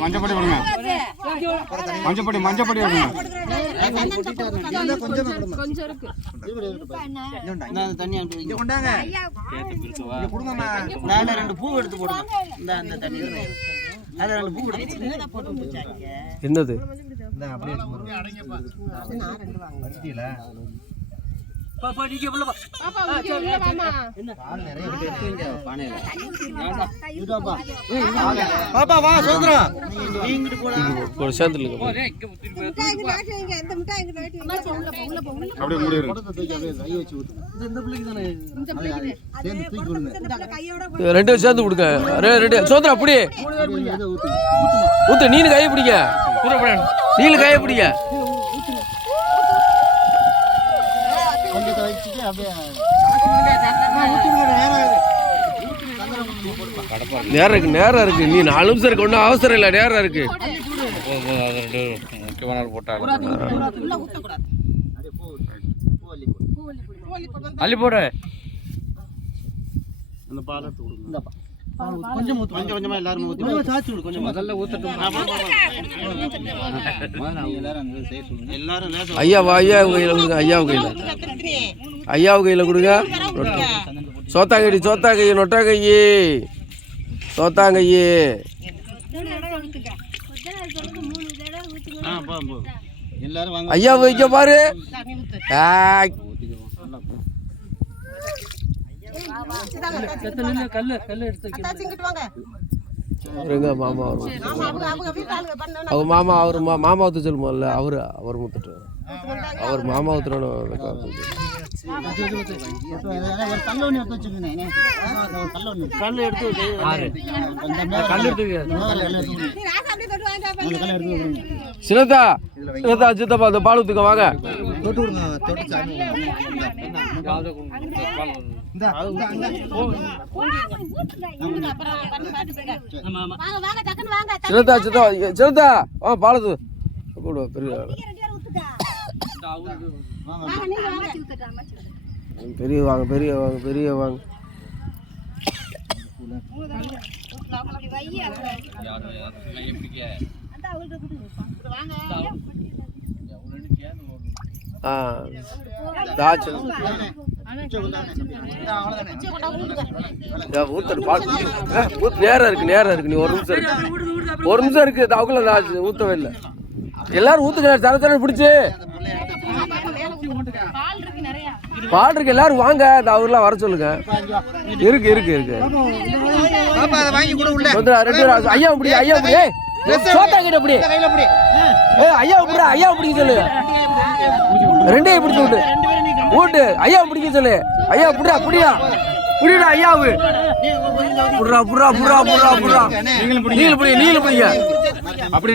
மஞ்சப்பொடி கொடுங்க மஞ்சப்பொடி மஞ்சப்பொடி கொடுங்க இங்க கொண்டாங்க இங்க கொடுங்கம்மா நாலு ரெண்டு பூ எடுத்து போடுங்க. இந்த அந்த தண்ணி. அது ரெண்டு பூ எடுத்து என்னது பாப்பா நீங்க உள்ள வா பால் நிறைய விட்டு எடுத்துங்க பானையில பாப்பா வா போடா ஒரு சேர்ந்துலுங்க அப்படியே மூடிடுங்க இந்த பிள்ளைக்கு தானே சேர்ந்து தூக்கி விடுங்க ரெண்டு பேரும் சேர்ந்து கொடுங்க ரெ- ரெண்டு சோதரா அப்படி ஊத்து நீனு கையை பிடிங்க நீனு கையை பிடிங்க கொஞ்சத்தை வச்சுட்டு அப்படியே நேரம் இருக்கு நேரம் இருக்கு. நீ நாலு நிமிஷம் இருக்கு ஒன்றும் அவசரம் இல்லை நேரம் இருக்கு. அள்ளி போடு. அந்த பால் எடுத்து கொடுங்க. கொஞ்சம் கொஞ்சம் கொஞ்சமா எல்லாரும் ஊத்தி. சாச்சி விடு கொஞ்சம். முதல்ல ஊத்தட்டும். எல்லாரும் அந்த செய்ய சொல்லுங்க எல்லாரும் லேசா ஐயா வா ஐயா கையில் கொடுங்க ஐயா கையில். ஐயா கையில் கொடுங்க. சோத்தாங்கை சோத்தாங்கய்யே ஆ போ போ. எல்லாரும் வாங்க ஐயா வைக்க பாரு. இருங்க மாமா அவர்? மாமா அவர் மா மாமா ஊற்ற சொல்லுமோல்ல அவர் அவர் முத்துட்டு. அவர் மாமா ஊத்துறோன்னு கல் எடுத்து கல் எடுத்து சின்னதா சின்னதா சித்தப்பா அந்த பால் ஊத்துக்க வாங்க. தொட்டு விடுங்க தொட்டு சாமி இந்த சின்னதா சித்தா சின்னதா ஆ பெரிய பெரிய வாங்க பெரிய வாங்க பெரிய வாங்க ஆ தாச்சு ஊத்தடு பால். ஊத்து நேரம் இருக்கு நேரம் இருக்கு. நீ ஒரு நிமிஷம் இருக்கு ஒரு நிமிஷம் இருக்கு அவங்கள தாச்சு ஊத்தவே இல்லை. எல்லாரும் ஊத்துக்க தர தர பிடிச்சு. பால் இருக்கு எல்லாரும் வாங்க. அவர்லாம் வர சொல்லுங்க. இருக்கு இருக்கு இருக்கு. ரெண்டு பேரும் ஐயா இப்படி ஐயா இப்படி சோத்தா கிட்ட இப்படி கையில அப்படி ஏய் ஐயா இப்படி ஐயா பிடிக்க சொல்லு. ரெண்டையும் பிடிச்சி விட்டு ஓட்டு. ஐயா பிடிக்க சொல்லு. ஐயா புடியா புடியா புடிடா ஐயாவு. புடுறா புடுறா புடுறா புடுறா புடுறா. நீங்களும் பிடி நீங்களும் பிடிங்க. அப்படி